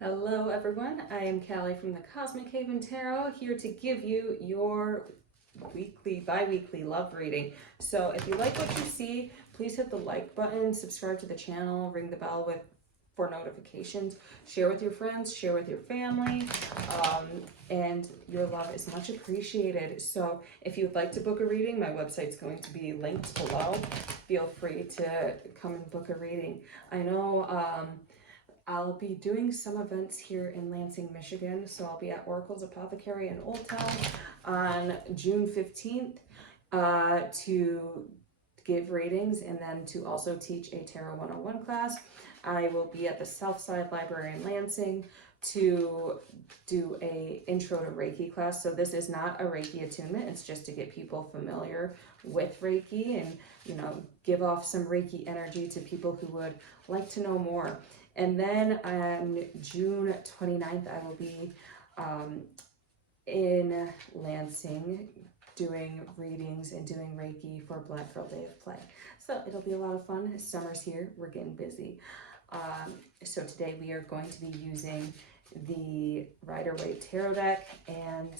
Hello everyone, I am Callie from the Cosmic Haven Tarot, here to give you your bi-weekly love reading. So if you like what you see, please hit the like button, subscribe to the channel, ring the bell for notifications, share with your friends, share with your family, and your love is much appreciated. So if you would like to book a reading, my website's going to be linked below. Feel free to come and book a reading. I know I'll be doing some events here in Lansing, Michigan. So I'll be at Oracle's Apothecary in Old Town on June 15th to give readings and then to also teach a Tarot 101 class. I will be at the Southside Library in Lansing to do a intro to Reiki class. So this is not a Reiki attunement. It's just to get people familiar with Reiki and, give off some Reiki energy to people who would like to know more. And then on June 29th, I will be in Lansing doing readings and doing Reiki for Black Girl Day of Play. So it'll be a lot of fun. Summer's here. We're getting busy. So today we are going to be using the Rider-Waite Tarot deck, and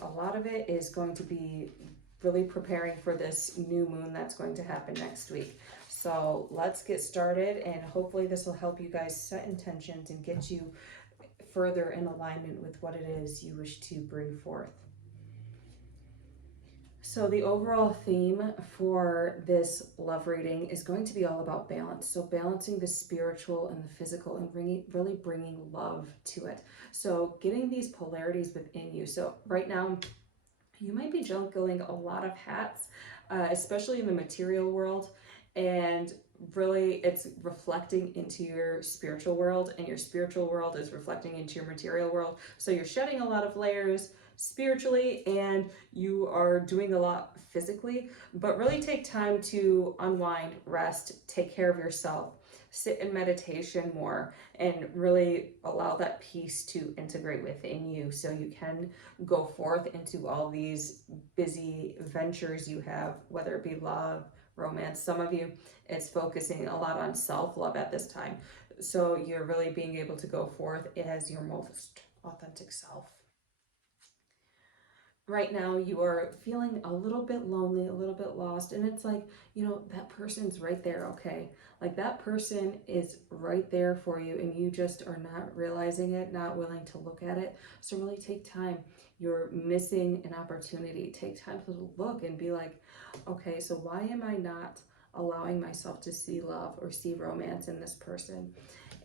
a lot of it is going to be really preparing for this new moon that's going to happen next week. So let's get started, and hopefully this will help you guys set intentions and get you further in alignment with what it is you wish to bring forth. So the overall theme for this love reading is going to be all about balance. So balancing the spiritual and the physical and really bringing love to it. So getting these polarities within you. So right now, you might be juggling a lot of hats, especially in the material world. And really it's reflecting into your spiritual world, and your spiritual world is reflecting into your material world. So you're shedding a lot of layers spiritually and you are doing a lot physically, but really take time to unwind, rest, take care of yourself, sit in meditation more, and really allow that peace to integrate within you so you can go forth into all these busy ventures you have, whether it be love, romance. Some of you, it's focusing a lot on self-love at this time. So you're really being able to go forth as your most authentic self. Right now you are feeling a little bit lonely, a little bit lost, and it's like, that person's right there, okay? Like that person is right there for you and you just are not realizing it, not willing to look at it. So really take time. You're missing an opportunity. Take time to look and be like, okay, so why am I not allowing myself to see love or see romance in this person?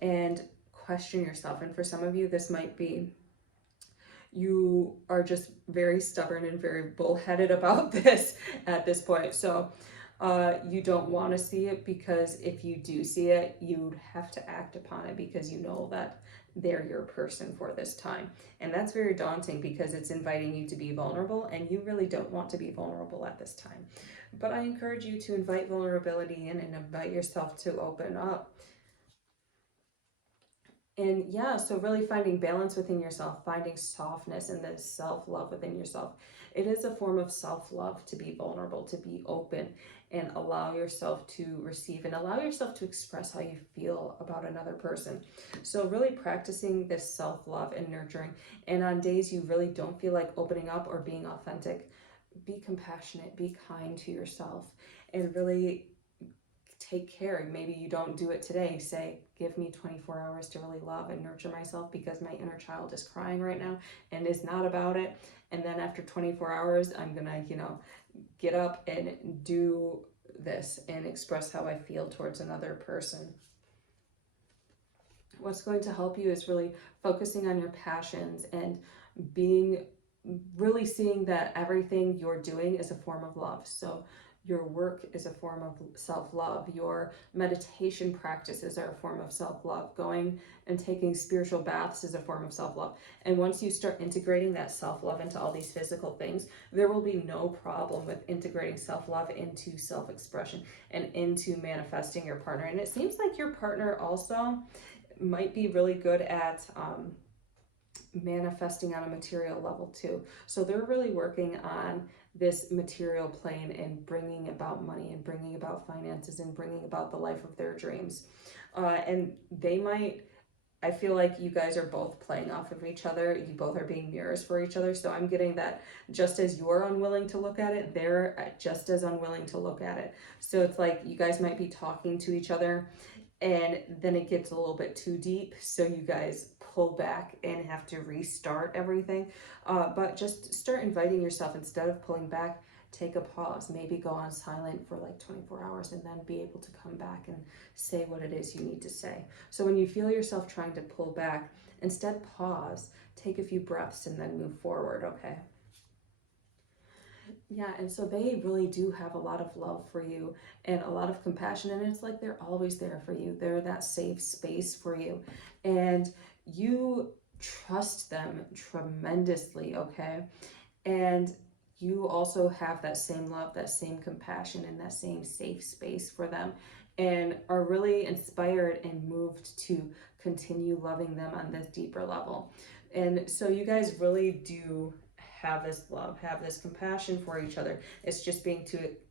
And question yourself. And for some of you, this might be you are just very stubborn and very bullheaded about this at this point. So you don't want to see it, because if you do see it, you'd have to act upon it because you know that they're your person for this time. And that's very daunting because it's inviting you to be vulnerable, and you really don't want to be vulnerable at this time. But I encourage you to invite vulnerability in and invite yourself to open up. And yeah, so really finding balance within yourself, finding softness and the self-love within yourself. It is a form of self-love to be vulnerable, to be open, and allow yourself to receive and allow yourself to express how you feel about another person. So really practicing this self-love and nurturing. And on days you really don't feel like opening up or being authentic, be compassionate, be kind to yourself, and really take care. Maybe you don't do it today. Say, give me 24 hours to really love and nurture myself because my inner child is crying right now and is not about it. And then after 24 hours, I'm gonna, get up and do this and express how I feel towards another person. What's going to help you is really focusing on your passions and being really seeing that everything you're doing is a form of love. So your work is a form of self-love. Your meditation practices are a form of self-love. Going and taking spiritual baths is a form of self-love. And once you start integrating that self-love into all these physical things, there will be no problem with integrating self-love into self-expression and into manifesting your partner. And it seems like your partner also might be really good at manifesting on a material level too. So they're really working on this material plane and bringing about money and bringing about finances and bringing about the life of their dreams. And they might I feel like you guys are both playing off of each other. You both are being mirrors for each other. So I'm getting that just as you're unwilling to look at it, they're just as unwilling to look at it. So it's like you guys might be talking to each other and then it gets a little bit too deep. So you guys pull back and have to restart everything. But just start inviting yourself instead of pulling back. Take a pause, maybe go on silent for like 24 hours and then be able to come back and say what it is you need to say. So when you feel yourself trying to pull back, instead pause, take a few breaths and then move forward, okay? Yeah, and so they really do have a lot of love for you and a lot of compassion, and it's like they're always there for you. They're that safe space for you, and you trust them tremendously, okay? And you also have that same love, that same compassion, and that same safe space for them, and are really inspired and moved to continue loving them on this deeper level. And so you guys really do have this love, have this compassion for each other. It's just being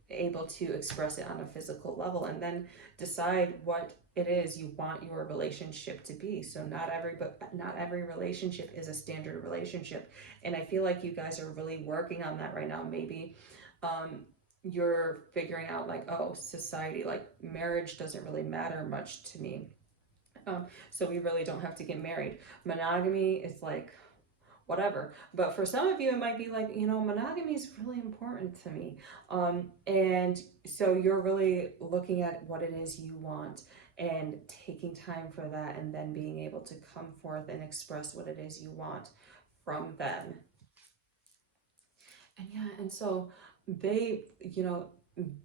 able to express it on a physical level and then decide what it is you want your relationship to be. So not every relationship is a standard relationship, and I feel like you guys are really working on that right now. Maybe you're figuring out like, oh, society, like marriage doesn't really matter much to me, so we really don't have to get married. Monogamy is like whatever. But for some of you, it might be like, monogamy is really important to me. And so you're really looking at what it is you want and taking time for that and then being able to come forth and express what it is you want from them. And yeah, and so they,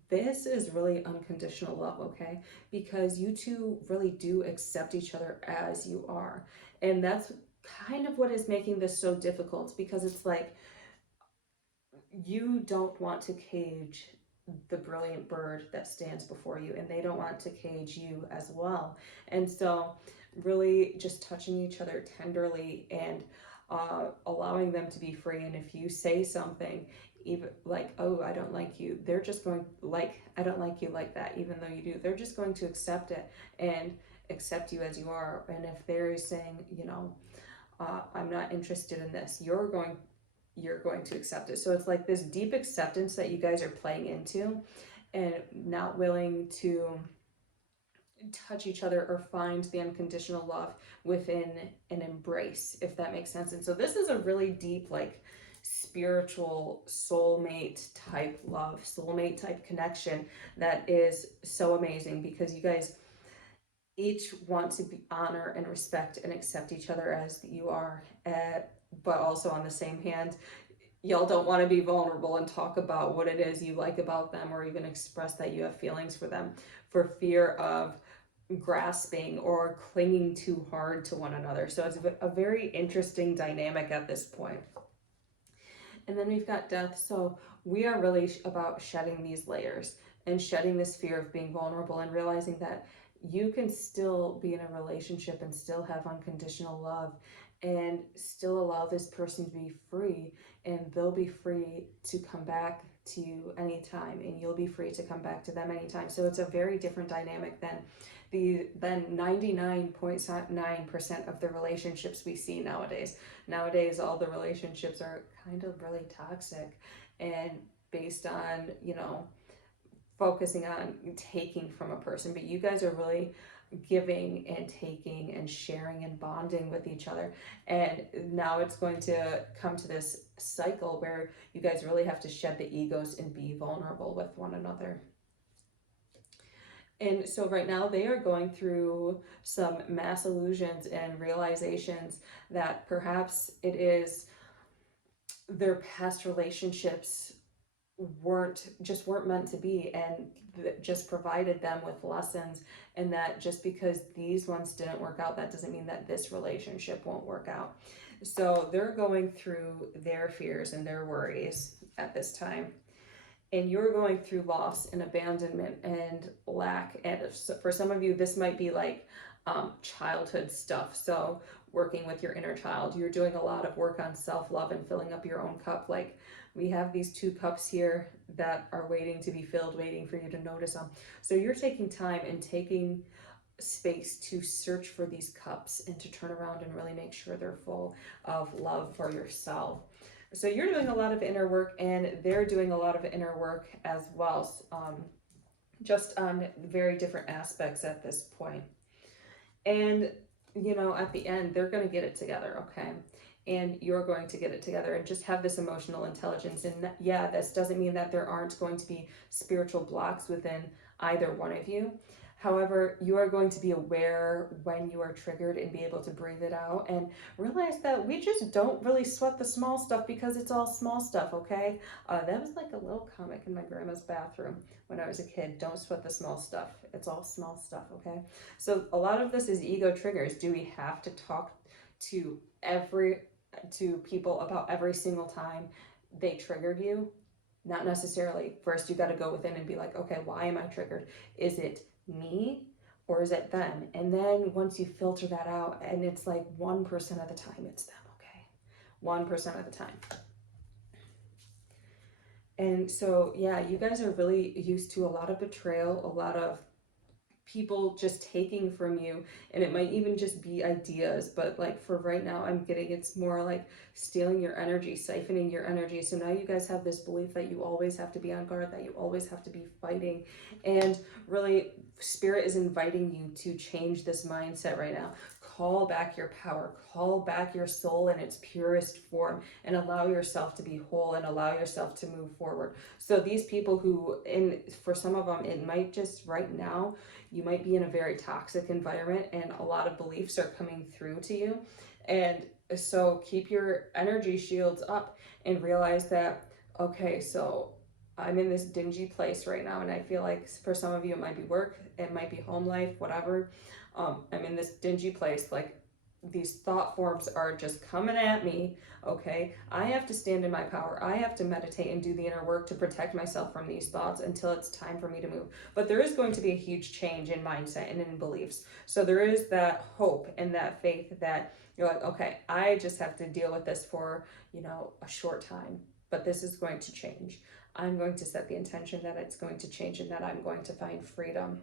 this is really unconditional love, okay? Because you two really do accept each other as you are. And that's kind of what is making this so difficult, because it's like you don't want to cage the brilliant bird that stands before you, and they don't want to cage you as well. And so really just touching each other tenderly and allowing them to be free. And if you say something even like, oh, I don't like you, they're just going like, I don't like you like that, even though you do, they're just going to accept it and accept you as you are. And if they're saying, I'm not interested in this, you're going to accept it. So it's like this deep acceptance that you guys are playing into and not willing to touch each other or find the unconditional love within an embrace, if that makes sense. And so this is a really deep, like spiritual soulmate type love, soulmate type connection that is so amazing, because you guys each want to honor and respect and accept each other as you are, but also on the same hand, y'all don't want to be vulnerable and talk about what it is you like about them or even express that you have feelings for them, for fear of grasping or clinging too hard to one another. So it's a very interesting dynamic at this point. And then we've got death. So we are really about shedding these layers and shedding this fear of being vulnerable and realizing that you can still be in a relationship and still have unconditional love and still allow this person to be free, and they'll be free to come back to you anytime, and you'll be free to come back to them anytime. So it's a very different dynamic than 99.9% of the relationships we see nowadays. Nowadays, all the relationships are kind of really toxic and based on, focusing on taking from a person. But you guys are really giving and taking and sharing and bonding with each other. And now it's going to come to this cycle where you guys really have to shed the egos and be vulnerable with one another. And so right now they are going through some mass illusions and realizations that perhaps it is their past relationships weren't meant to be, and just provided them with lessons, and that just because these ones didn't work out, that doesn't mean that this relationship won't work out. So they're going through their fears and their worries at this time, and you're going through loss and abandonment and lack. And for some of you, this might be like childhood stuff. So working with your inner child, you're doing a lot of work on self-love and filling up your own cup. Like we have these 2 cups here that are waiting to be filled, waiting for you to notice them. So you're taking time and taking space to search for these cups and to turn around and really make sure they're full of love for yourself. So you're doing a lot of inner work, and they're doing a lot of inner work as well, just on very different aspects at this point. And, at the end, they're going to get it together, okay? And you're going to get it together and just have this emotional intelligence. And yeah, this doesn't mean that there aren't going to be spiritual blocks within either one of you. However, you are going to be aware when you are triggered and be able to breathe it out and realize that we just don't really sweat the small stuff because it's all small stuff, okay? That was like a little comic in my grandma's bathroom when I was a kid. Don't sweat the small stuff. It's all small stuff, okay? So a lot of this is ego triggers. Do we have to talk to people about every single time they triggered you? Not necessarily. First, you got to go within and be like, okay, why am I triggered? Is it me or is it them? And then once you filter that out, and it's like 1% of the time it's them, okay? 1% of the time. And so, yeah, you guys are really used to a lot of betrayal, a lot of people just taking from you, and it might even just be ideas, but like for right now I'm getting it's more like stealing your energy, siphoning your energy. So now you guys have this belief that you always have to be on guard, that you always have to be fighting, and really spirit is inviting you to change this mindset right now. Call back your power, call back your soul in its purest form, and allow yourself to be whole and allow yourself to move forward. So these people who, for some of them, it might just right now, you might be in a very toxic environment and a lot of beliefs are coming through to you. And so keep your energy shields up and realize that, okay, so I'm in this dingy place right now, and I feel like for some of you it might be work, it might be home life, whatever. I'm in this dingy place, like these thought forms are just coming at me, okay? I have to stand in my power. I have to meditate and do the inner work to protect myself from these thoughts until it's time for me to move. But there is going to be a huge change in mindset and in beliefs. So there is that hope and that faith that you're like, okay, I just have to deal with this for, a short time, but this is going to change. I'm going to set the intention that it's going to change and that I'm going to find freedom.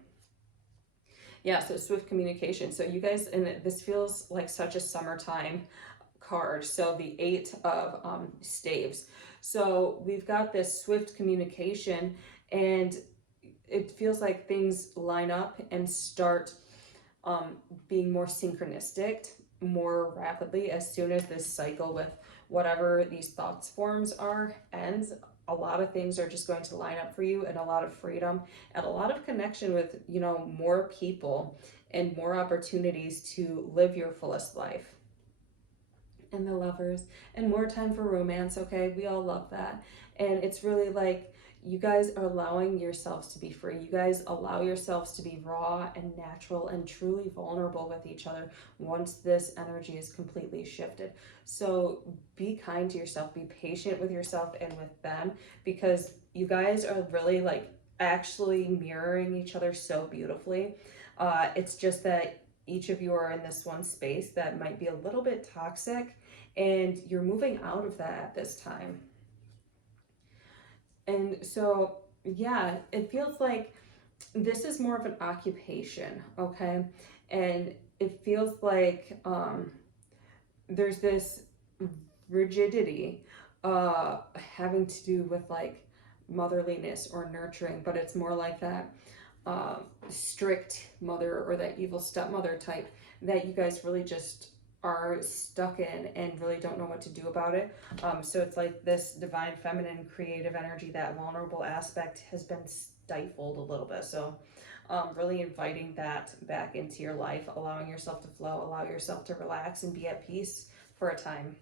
Yeah, so swift communication. So you guys, and this feels like such a summertime card. So the 8 of staves. So we've got this swift communication, and it feels like things line up and start being more synchronistic more rapidly as soon as this cycle with whatever these thoughts forms are ends. A lot of things are just going to line up for you, and a lot of freedom and a lot of connection with more people and more opportunities to live your fullest life. And the Lovers, and more time for romance, okay? We all love that. And it's really like you guys are allowing yourselves to be free. You guys allow yourselves to be raw and natural and truly vulnerable with each other once this energy is completely shifted. So be kind to yourself, be patient with yourself and with them, because you guys are really like actually mirroring each other so beautifully. It's just that each of you are in this one space that might be a little bit toxic, and you're moving out of that at this time. And so, yeah, it feels like this is more of an occupation, okay? And it feels like there's this rigidity having to do with like motherliness or nurturing, but it's more like that strict mother or that evil stepmother type that you guys really just are stuck in and really don't know what to do about it. So it's like this divine feminine creative energy, that vulnerable aspect has been stifled a little bit. So really inviting that back into your life, allowing yourself to flow, allow yourself to relax and be at peace for a time.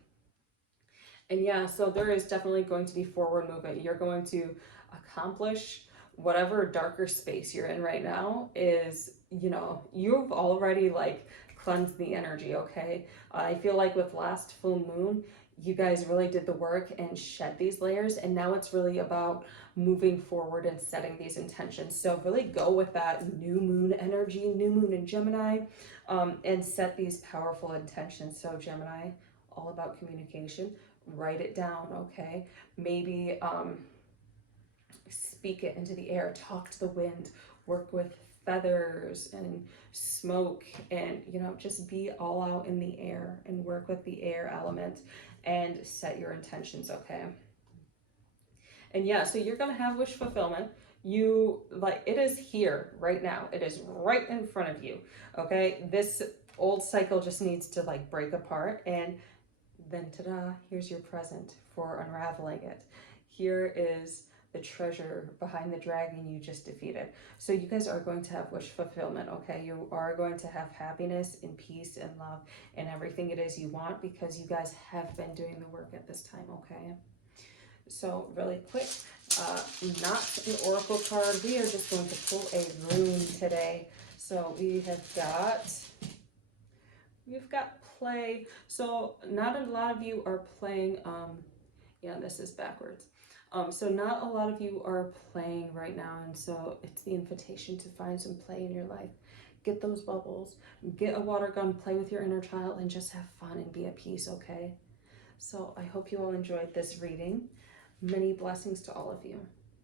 And yeah, so there is definitely going to be forward movement. You're going to accomplish whatever darker space you're in right now is, you've already like cleansed the energy, okay? I feel like with last full moon, you guys really did the work and shed these layers, and now it's really about moving forward and setting these intentions. So really go with that new moon energy, new moon in Gemini, and set these powerful intentions. So Gemini, all about communication. Write it down, okay? Maybe speak it into the air, talk to the wind, work with feathers and smoke, and you know, just be all out in the air and work with the air element and set your intentions, okay? And yeah, so you're gonna have wish fulfillment. You like, it is here right now. It is right in front of you. Okay. This old cycle just needs to like break apart, and then ta-da, here's your present for unraveling it. Here is the treasure behind the dragon you just defeated. So you guys are going to have wish fulfillment, okay? You are going to have happiness and peace and love and everything it is you want, because you guys have been doing the work at this time, okay? So really quick, not an oracle card. We are just going to pull a rune today. So we've got play. So not a lot of you are playing, yeah, this is backwards. So not a lot of you are playing right now, and so it's the invitation to find some play in your life. Get those bubbles, get a water gun, play with your inner child, and just have fun and be at peace, okay? So I hope you all enjoyed this reading. Many blessings to all of you.